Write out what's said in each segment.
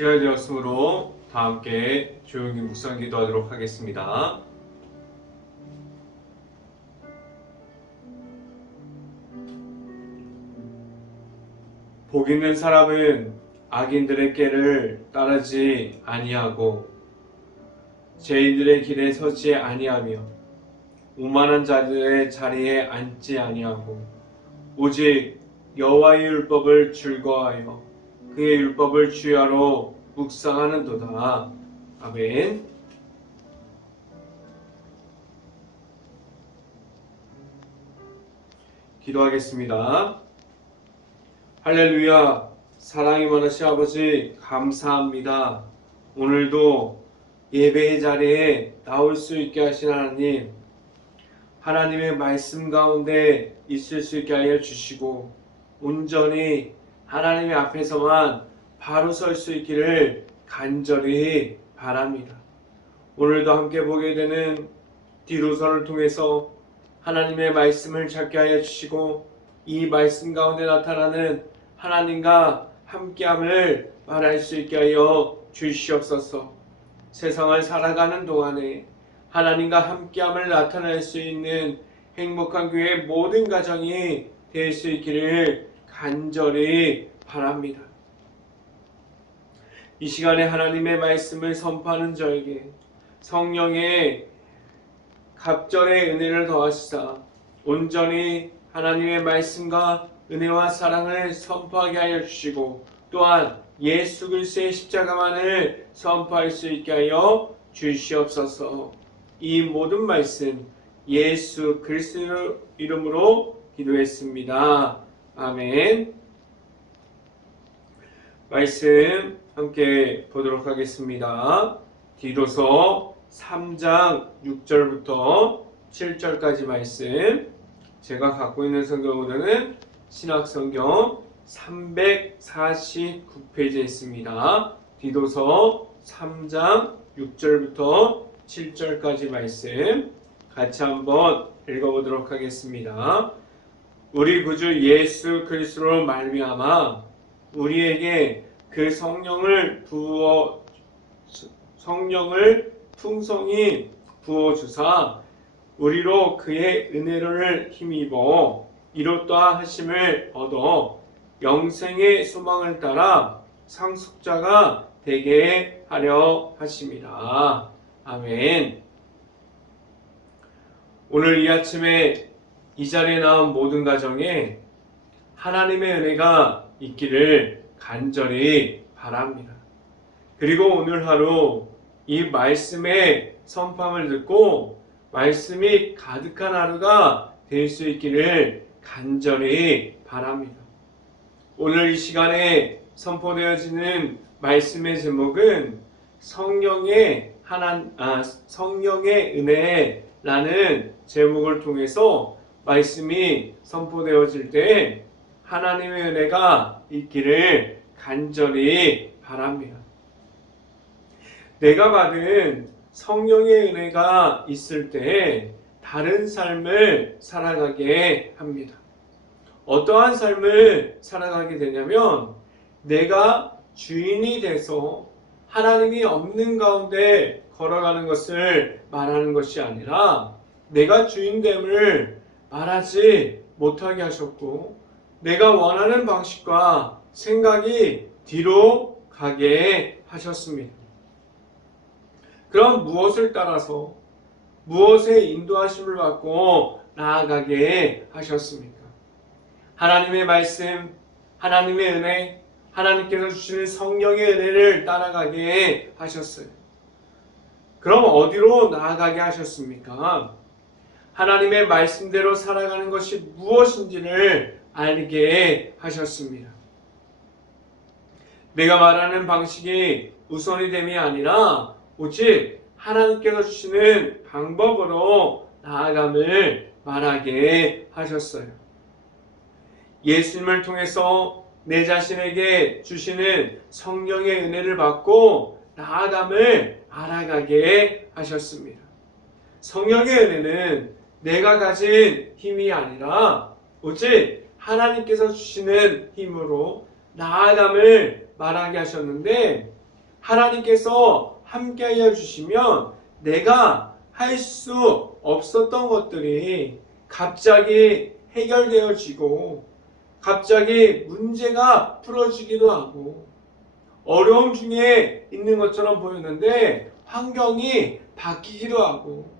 시간이 되었으므로 다 함께 조용히 묵상 기도하도록 하겠습니다. 복 있는 사람은 악인들의 꾀를 따르지 아니하고 죄인들의 길에 서지 아니하며 오만한 자들의 자리에 앉지 아니하고 오직 여호와의 율법을 즐거워하여 그의 율법을 주야로 묵상하는도다. 아멘. 기도하겠습니다. 할렐루야. 사랑이 많으신 아버지 감사합니다. 오늘도 예배의 자리에 나올 수 있게 하신 하나님, 하나님의 말씀 가운데 있을 수 있게 하여 주시고 온전히 하나님의 앞에서만 바로 설 수 있기를 간절히 바랍니다. 오늘도 함께 보게 되는 디도서를 통해서 하나님의 말씀을 찾게 하여 주시고 이 말씀 가운데 나타나는 하나님과 함께함을 말할 수 있게 하여 주시옵소서. 세상을 살아가는 동안에 하나님과 함께함을 나타낼 수 있는 행복한 교회의 모든 가정이 될 수 있기를 간절히 바랍니다. 이 시간에 하나님의 말씀을 선포하는 저에게 성령의 갑절의 은혜를 더하시사 온전히 하나님의 말씀과 은혜와 사랑을 선포하게 하여 주시고 또한 예수 그리스도의 십자가만을 선포할 수 있게 하여 주시옵소서. 이 모든 말씀 예수 그리스도 이름으로 기도했습니다. 아멘. 말씀 함께 보도록 하겠습니다. 디도서 3장 6절부터 7절까지 말씀, 제가 갖고 있는 성경으로는 신약성경 349페이지에 있습니다. 디도서 3장 6절부터 7절까지 말씀 같이 한번 읽어보도록 하겠습니다. 우리 구주 예수 그리스도로 말미암아 우리에게 그 성령을 풍성히 부어 주사 우리로 그의 은혜를 힘입어 이롭다 하심을 얻어 영생의 소망을 따라 상속자가 되게 하려 하심이라. 아멘. 오늘 이 아침에 이 자리에 나온 모든 가정에 하나님의 은혜가 있기를 간절히 바랍니다. 그리고 오늘 하루 이 말씀의 선포함을 듣고 말씀이 가득한 하루가 될 수 있기를 간절히 바랍니다. 오늘 이 시간에 선포되어지는 말씀의 제목은 성령의 은혜라는 제목을 통해서 말씀이 선포되어질 때 하나님의 은혜가 있기를 간절히 바랍니다. 내가 받은 성령의 은혜가 있을 때 다른 삶을 살아가게 합니다. 어떠한 삶을 살아가게 되냐면 내가 주인이 돼서 하나님이 없는 가운데 걸어가는 것을 말하는 것이 아니라 내가 주인됨을 말하지 못하게 하셨고 내가 원하는 방식과 생각이 뒤로 가게 하셨습니다. 그럼 무엇을 따라서 무엇의 인도하심을 받고 나아가게 하셨습니까? 하나님의 말씀, 하나님의 은혜, 하나님께서 주시는 성령의 은혜를 따라가게 하셨어요. 그럼 어디로 나아가게 하셨습니까? 하나님의 말씀대로 살아가는 것이 무엇인지를 알게 하셨습니다. 내가 말하는 방식이 우선이 됨이 아니라 오직 하나님께서 주시는 방법으로 나아감을 말하게 하셨어요. 예수님을 통해서 내 자신에게 주시는 성령의 은혜를 받고 나아감을 알아가게 하셨습니다. 성령의 은혜는 내가 가진 힘이 아니라 오직 하나님께서 주시는 힘으로 나아감을 말하게 하셨는데 하나님께서 함께하여 주시면 내가 할 수 없었던 것들이 갑자기 해결되어지고 갑자기 문제가 풀어지기도 하고 어려움 중에 있는 것처럼 보였는데 환경이 바뀌기도 하고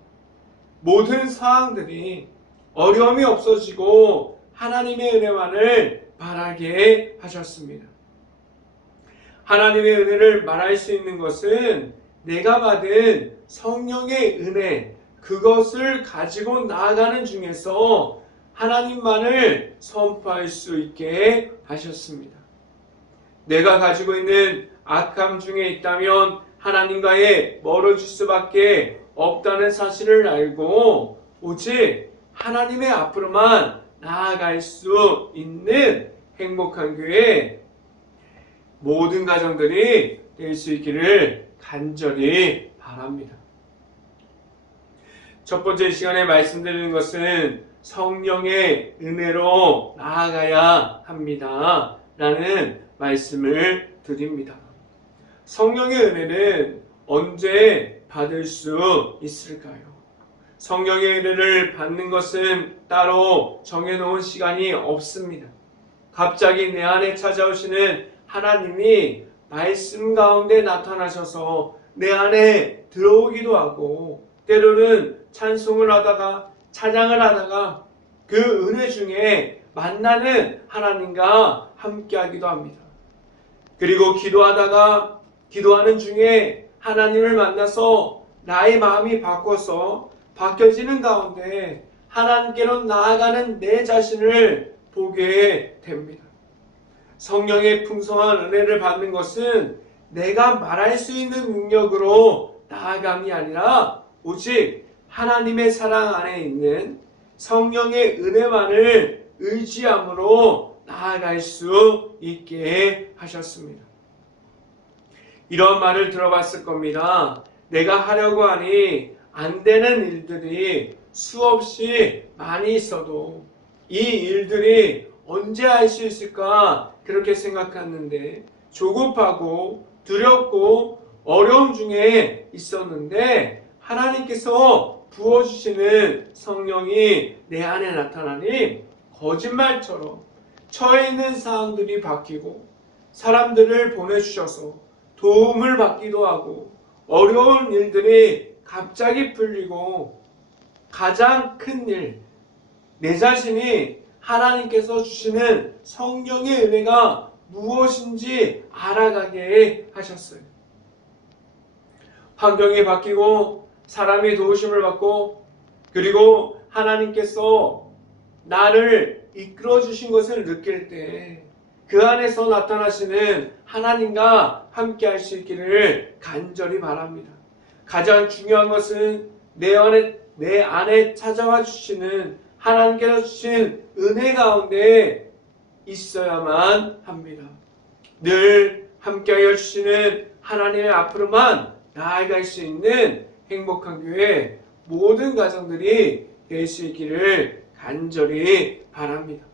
모든 상황들이 어려움이 없어지고 하나님의 은혜만을 말하게 하셨습니다. 하나님의 은혜를 말할 수 있는 것은 내가 받은 성령의 은혜, 그것을 가지고 나아가는 중에서 하나님만을 선포할 수 있게 하셨습니다. 내가 가지고 있는 악함 중에 있다면 하나님과의 멀어질 수밖에 없다는 사실을 알고 오직 하나님의 앞으로만 나아갈 수 있는 행복한 교회 모든 가정들이 될 수 있기를 간절히 바랍니다. 첫 번째 시간에 말씀드리는 것은 성령의 은혜로 나아가야 합니다. 라는 말씀을 드립니다. 성령의 은혜는 언제 받을 수 있을까요? 성령의 은혜를 받는 것은 따로 정해놓은 시간이 없습니다. 갑자기 내 안에 찾아오시는 하나님이 말씀 가운데 나타나셔서 내 안에 들어오기도 하고 때로는 찬송을 하다가 찬양을 하다가 그 은혜 중에 만나는 하나님과 함께하기도 합니다. 그리고 기도하는 중에 하나님을 만나서 나의 마음이 바뀌어지는 가운데 하나님께로 나아가는 내 자신을 보게 됩니다. 성령의 풍성한 은혜를 받는 것은 내가 말할 수 있는 능력으로 나아감이 아니라 오직 하나님의 사랑 안에 있는 성령의 은혜만을 의지함으로 나아갈 수 있게 하셨습니다. 이런 말을 들어봤을 겁니다. 내가 하려고 하니 안 되는 일들이 수없이 많이 있어도 이 일들이 언제 할 수 있을까 그렇게 생각했는데 조급하고 두렵고 어려움 중에 있었는데 하나님께서 부어주시는 성령이 내 안에 나타나니 거짓말처럼 처해 있는 상황들이 바뀌고 사람들을 보내주셔서 도움을 받기도 하고 어려운 일들이 갑자기 풀리고 가장 큰 일, 내 자신이 하나님께서 주시는 성령의 은혜가 무엇인지 알아가게 하셨어요. 환경이 바뀌고 사람이 도우심을 받고 그리고 하나님께서 나를 이끌어 주신 것을 느낄 때 그 안에서 나타나시는 하나님과 함께 할 수 있기를 간절히 바랍니다. 가장 중요한 것은 내 안에 찾아와 주시는 하나님께서 주신 은혜 가운데 있어야만 합니다. 늘 함께하여 주시는 하나님의 앞으로만 나아갈 수 있는 행복한 교회 모든 가정들이 될 수 있기를 간절히 바랍니다.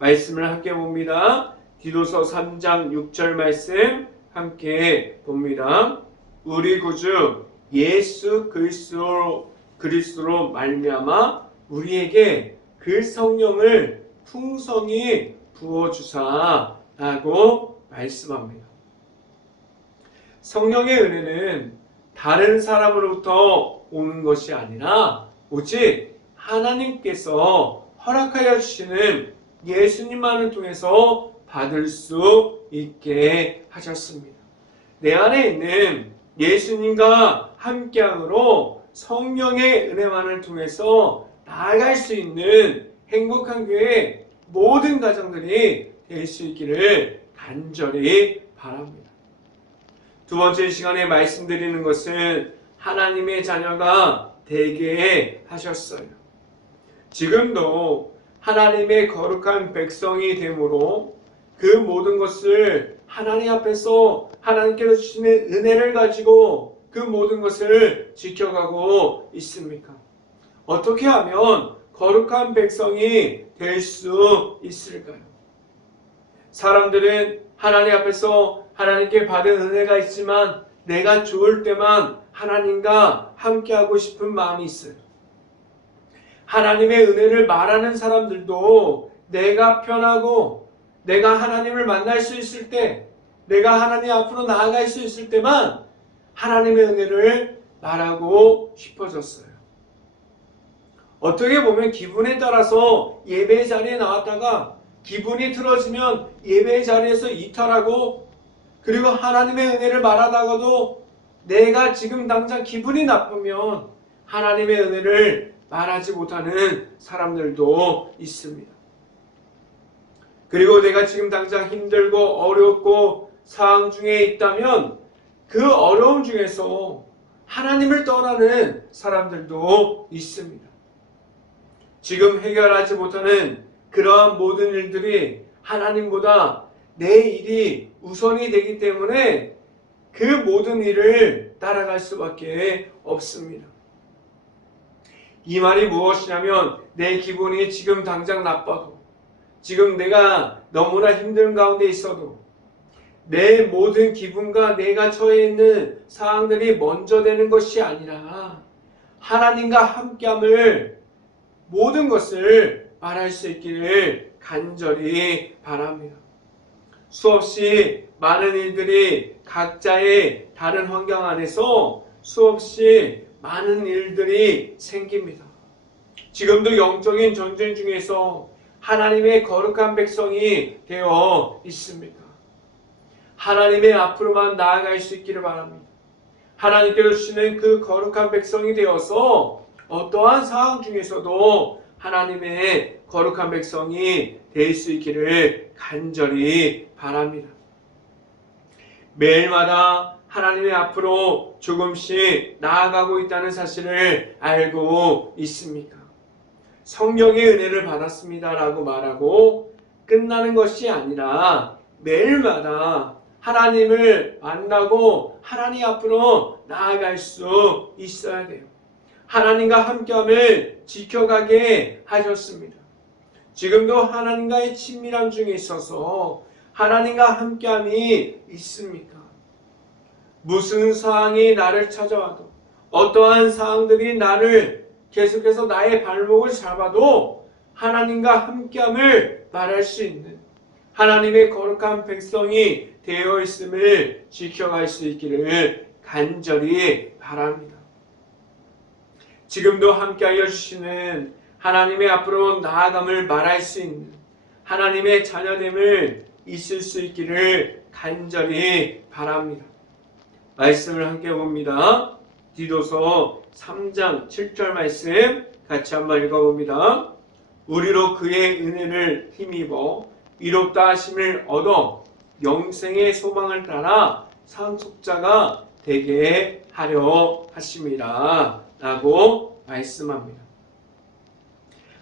말씀을 함께 봅니다. 디도서 3장 6절 말씀 함께 봅니다. 우리 구주 예수 그리스도로 말미암아 우리에게 그 성령을 풍성히 부어주사 라고 말씀합니다. 성령의 은혜는 다른 사람으로부터 오는 것이 아니라 오직 하나님께서 허락하여 주시는 예수님만을 통해서 받을 수 있게 하셨습니다. 내 안에 있는 예수님과 함께함으로 성령의 은혜만을 통해서 나아갈 수 있는 행복한 교회 모든 가정들이 될 수 있기를 간절히 바랍니다. 두 번째 시간에 말씀드리는 것은 하나님의 자녀가 되게 하셨어요. 지금도 하나님의 거룩한 백성이 되므로 그 모든 것을 하나님 앞에서 하나님께서 주시는 은혜를 가지고 그 모든 것을 지켜가고 있습니까? 어떻게 하면 거룩한 백성이 될 수 있을까요? 사람들은 하나님 앞에서 하나님께 받은 은혜가 있지만 내가 좋을 때만 하나님과 함께하고 싶은 마음이 있어요. 하나님의 은혜를 말하는 사람들도 내가 편하고 내가 하나님을 만날 수 있을 때, 내가 하나님 앞으로 나아갈 수 있을 때만 하나님의 은혜를 말하고 싶어졌어요. 어떻게 보면 기분에 따라서 예배 자리에 나왔다가 기분이 틀어지면 예배 자리에서 이탈하고, 그리고 하나님의 은혜를 말하다가도 내가 지금 당장 기분이 나쁘면 하나님의 은혜를 말하지 못하는 사람들도 있습니다. 그리고 내가 지금 당장 힘들고 어렵고 상황 중에 있다면 그 어려움 중에서 하나님을 떠나는 사람들도 있습니다. 지금 해결하지 못하는 그러한 모든 일들이 하나님보다 내 일이 우선이 되기 때문에 그 모든 일을 따라갈 수밖에 없습니다. 이 말이 무엇이냐면, 내 기분이 지금 당장 나빠도, 지금 내가 너무나 힘든 가운데 있어도 내 모든 기분과 내가 처해 있는 상황들이 먼저 되는 것이 아니라 하나님과 함께함을, 모든 것을 말할 수 있기를 간절히 바랍니다. 수없이 많은 일들이 각자의 다른 환경 안에서 수없이 많은 일들이 생깁니다. 지금도 영적인 전쟁 중에서 하나님의 거룩한 백성이 되어 있습니다. 하나님의 앞으로만 나아갈 수 있기를 바랍니다. 하나님께서 주시는 그 거룩한 백성이 되어서 어떠한 상황 중에서도 하나님의 거룩한 백성이 될 수 있기를 간절히 바랍니다. 매일마다 하나님의 앞으로 조금씩 나아가고 있다는 사실을 알고 있습니까? 성령의 은혜를 받았습니다 라고 말하고 끝나는 것이 아니라 매일마다 하나님을 만나고 하나님 앞으로 나아갈 수 있어야 돼요. 하나님과 함께함을 지켜가게 하셨습니다. 지금도 하나님과의 친밀함 중에 있어서 하나님과 함께함이 있습니까? 무슨 상황이 나를 찾아와도, 어떠한 상황들이 나를 계속해서 나의 발목을 잡아도 하나님과 함께함을 말할 수 있는 하나님의 거룩한 백성이 되어 있음을 지켜갈 수 있기를 간절히 바랍니다. 지금도 함께하여 주시는 하나님의 앞으로 나아감을 말할 수 있는 하나님의 자녀됨을 있을 수 있기를 간절히 바랍니다. 말씀을 함께 봅니다. 디도서 3장 7절 말씀 같이 한번 읽어봅니다. 우리로 그의 은혜를 힘입어 이롭다 하심을 얻어 영생의 소망을 따라 상속자가 되게 하려 하심이라 라고 말씀합니다.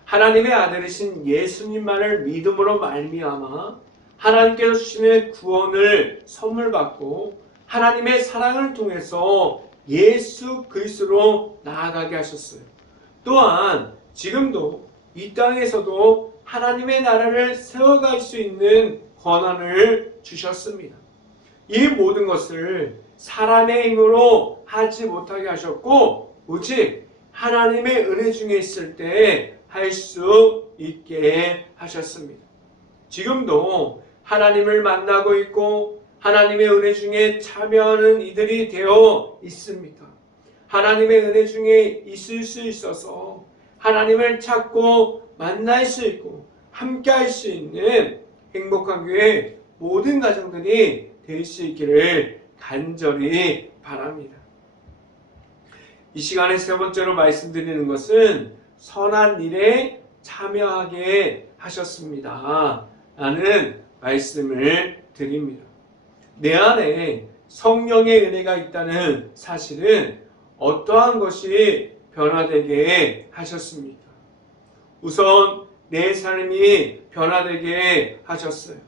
하나님의 아들이신 예수님만을 믿음으로 말미암아 하나님께서 주시는 구원을 선물 받고 하나님의 사랑을 통해서 예수 그리스도로 나아가게 하셨어요. 또한 지금도 이 땅에서도 하나님의 나라를 세워갈 수 있는 권한을 주셨습니다. 이 모든 것을 사람의 힘으로 하지 못하게 하셨고 오직 하나님의 은혜 중에 있을 때 할 수 있게 하셨습니다. 지금도 하나님을 만나고 있고 하나님의 은혜 중에 참여하는 이들이 되어 있습니까? 하나님의 은혜 중에 있을 수 있어서 하나님을 찾고 만날 수 있고 함께 할 수 있는 행복한 교회 모든 가정들이 될 수 있기를 간절히 바랍니다. 이 시간에 세 번째로 말씀드리는 것은 선한 일에 참여하게 하셨습니다 라는 말씀을 드립니다. 내 안에 성령의 은혜가 있다는 사실은 어떠한 것이 변화되게 하셨습니까? 우선 내 삶이 변화되게 하셨어요.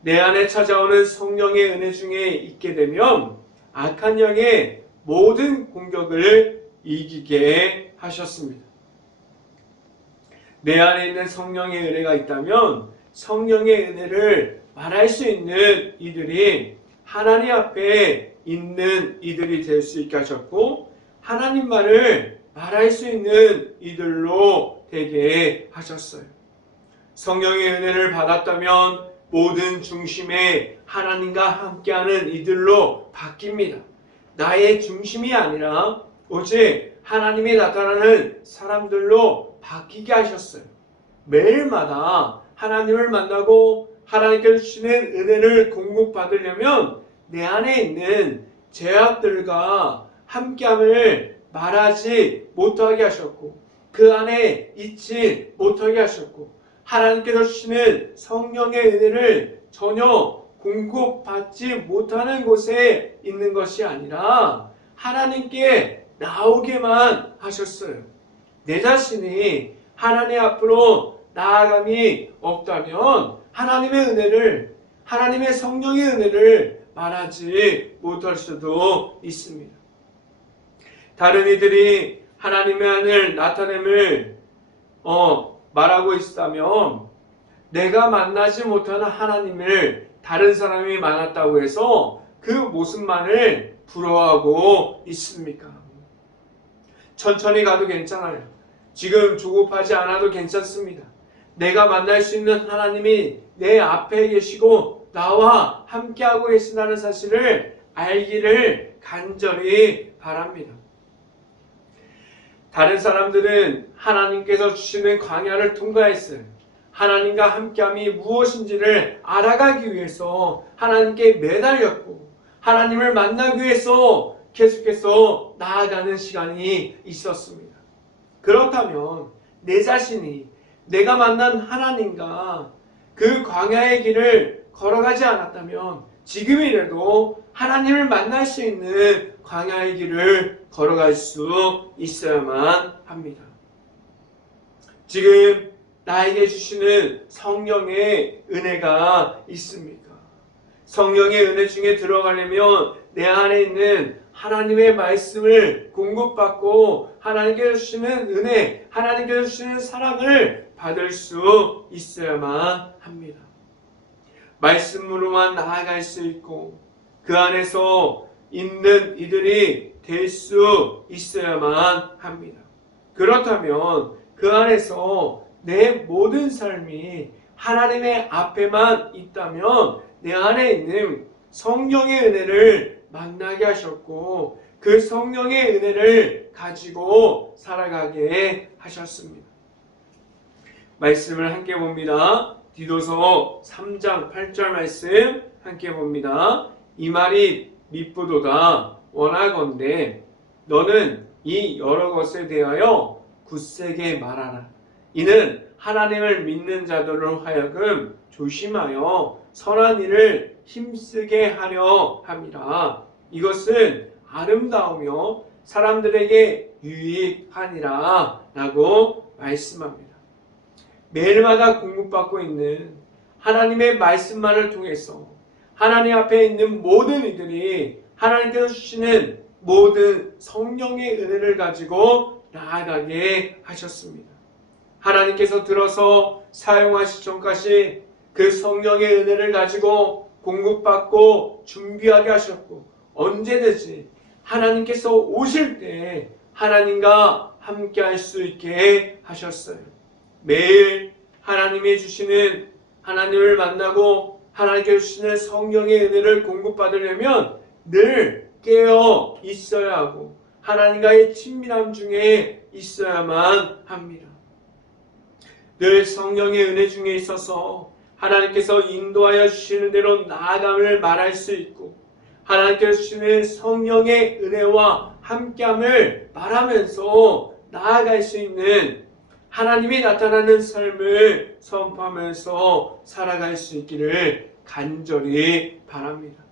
내 안에 찾아오는 성령의 은혜 중에 있게 되면 악한 영의 모든 공격을 이기게 하셨습니다. 내 안에 있는 성령의 은혜가 있다면 성령의 은혜를 말할 수 있는 이들이 하나님 앞에 있는 이들이 될 수 있게 하셨고 하나님만을 말할 수 있는 이들로 되게 하셨어요. 성령의 은혜를 받았다면 모든 중심에 하나님과 함께하는 이들로 바뀝니다. 나의 중심이 아니라 오직 하나님이 나타나는 사람들로 바뀌게 하셨어요. 매일마다 하나님을 만나고 하나님께서 주시는 은혜를 공급받으려면 내 안에 있는 죄악들과 함께함을 말하지 못하게 하셨고 그 안에 있지 못하게 하셨고 하나님께서 주시는 성령의 은혜를 전혀 공급받지 못하는 곳에 있는 것이 아니라 하나님께 나오게만 하셨어요. 내 자신이 하나님 앞으로 나아감이 없다면 하나님의 은혜를, 하나님의 성령의 은혜를 말하지 못할 수도 있습니다. 다른 이들이 하나님의 하늘 나타냄을 말하고 있다면 내가 만나지 못하는 하나님을 다른 사람이 만났다고 해서 그 모습만을 부러워하고 있습니까? 천천히 가도 괜찮아요. 지금 조급하지 않아도 괜찮습니다. 내가 만날 수 있는 하나님이 내 앞에 계시고 나와 함께하고 계신다는 사실을 알기를 간절히 바랍니다. 다른 사람들은 하나님께서 주시는 광야를 통과했어요. 하나님과 함께함이 무엇인지를 알아가기 위해서 하나님께 매달렸고 하나님을 만나기 위해서 계속해서 나아가는 시간이 있었습니다. 그렇다면 내 자신이 내가 만난 하나님과 그 광야의 길을 걸어가지 않았다면 지금이라도 하나님을 만날 수 있는 광야의 길을 걸어갈 수 있어야만 합니다. 지금 나에게 주시는 성령의 은혜가 있습니까? 성령의 은혜 중에 들어가려면 내 안에 있는 하나님의 말씀을 공급받고 하나님께서 주시는 은혜, 하나님께서 주시는 사랑을 받을 수 있어야만 합니다. 말씀으로만 나아갈 수 있고 그 안에서 있는 이들이 될 수 있어야만 합니다. 그렇다면 그 안에서 내 모든 삶이 하나님의 앞에만 있다면 내 안에 있는 성령의 은혜를 만나게 하셨고 그 성령의 은혜를 가지고 살아가게 하셨습니다. 말씀을 함께 봅니다. 디도서 3장 8절 말씀 함께 봅니다. 이 말이 미쁘도다 원하건대 너는 이 여러 것에 대하여 굳세게 말하라. 이는 하나님을 믿는 자들로 하여금 조심하여 선한 일을 힘쓰게 하려 함이라. 이것은 아름다우며 사람들에게 유익하니라 라고 말씀합니다. 매일마다 공급받고 있는 하나님의 말씀만을 통해서 하나님 앞에 있는 모든 이들이 하나님께서 주시는 모든 성령의 은혜를 가지고 나아가게 하셨습니다. 하나님께서 들어서 사용하시 전까지 그 성령의 은혜를 가지고 공급받고 준비하게 하셨고 언제든지 하나님께서 오실 때 하나님과 함께 할 수 있게 하셨어요. 매일 하나님이 주시는 하나님을 만나고 하나님께서 주시는 성령의 은혜를 공급받으려면 늘 깨어 있어야 하고 하나님과의 친밀함 중에 있어야만 합니다. 늘 성령의 은혜 중에 있어서 하나님께서 인도하여 주시는 대로 나아감을 말할 수 있고 하나님께서 주시는 성령의 은혜와 함께함을 말하면서 나아갈 수 있는 하나님이 나타나는 삶을 선포하면서 살아갈 수 있기를 간절히 바랍니다.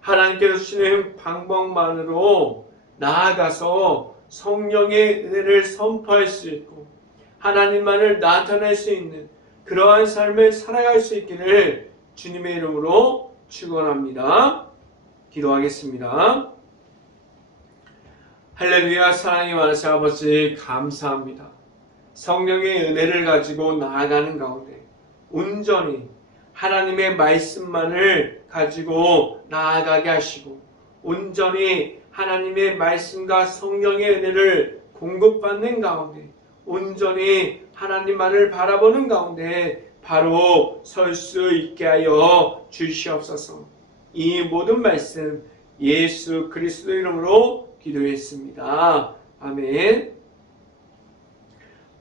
하나님께서 주시는 방법만으로 나아가서 성령의 은혜를 선포할 수 있고 하나님만을 나타낼 수 있는 그러한 삶을 살아갈 수 있기를 주님의 이름으로 축원합니다. 기도하겠습니다. 할렐루야. 사랑이 많으신 아버지 감사합니다. 성령의 은혜를 가지고 나아가는 가운데 온전히 하나님의 말씀만을 가지고 나아가게 하시고 온전히 하나님의 말씀과 성령의 은혜를 공급받는 가운데 온전히 하나님만을 바라보는 가운데 바로 설 수 있게 하여 주시옵소서. 이 모든 말씀 예수 그리스도 이름으로 기도했습니다. 아멘.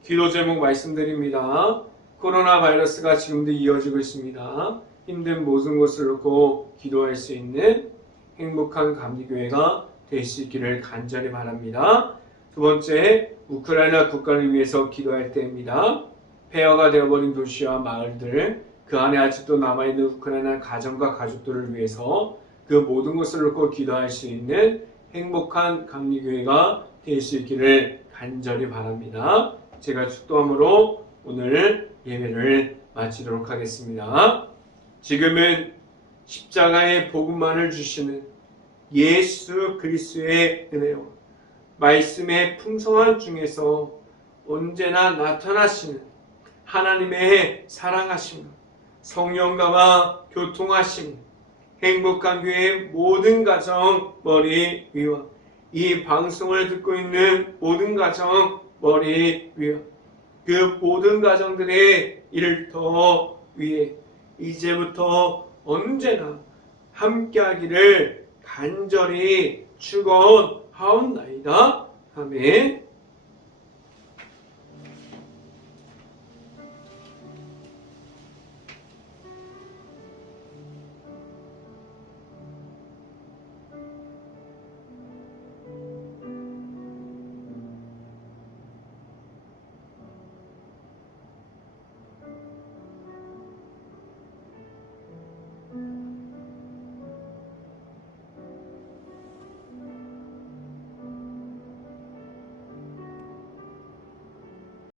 기도 제목 말씀드립니다. 코로나 바이러스가 지금도 이어지고 있습니다. 힘든 모든 것을 놓고 기도할 수 있는 행복한 감리교회가 될 수 있기를 간절히 바랍니다. 두 번째, 우크라이나 국가를 위해서 기도할 때입니다. 폐허가 되어버린 도시와 마을들, 그 안에 아직도 남아있는 우크라이나 가정과 가족들을 위해서 그 모든 것을 놓고 기도할 수 있는 행복한 감리교회가 될 수 있기를 간절히 바랍니다. 제가 축도함으로 오늘 예배를 마치도록 하겠습니다. 지금은 십자가의 복음만을 주시는 예수 그리스도의 은혜와 말씀의 풍성함 중에서 언제나 나타나시는 하나님의 사랑하심, 성령과와 교통하심, 행복한 교회의 모든 가정 머리 위와 이 방송을 듣고 있는 모든 가정 머리 위와 그 모든 가정들의 일터 위에 이제부터 언제나 함께하기를 간절히 축원하옵나이다. 아멘.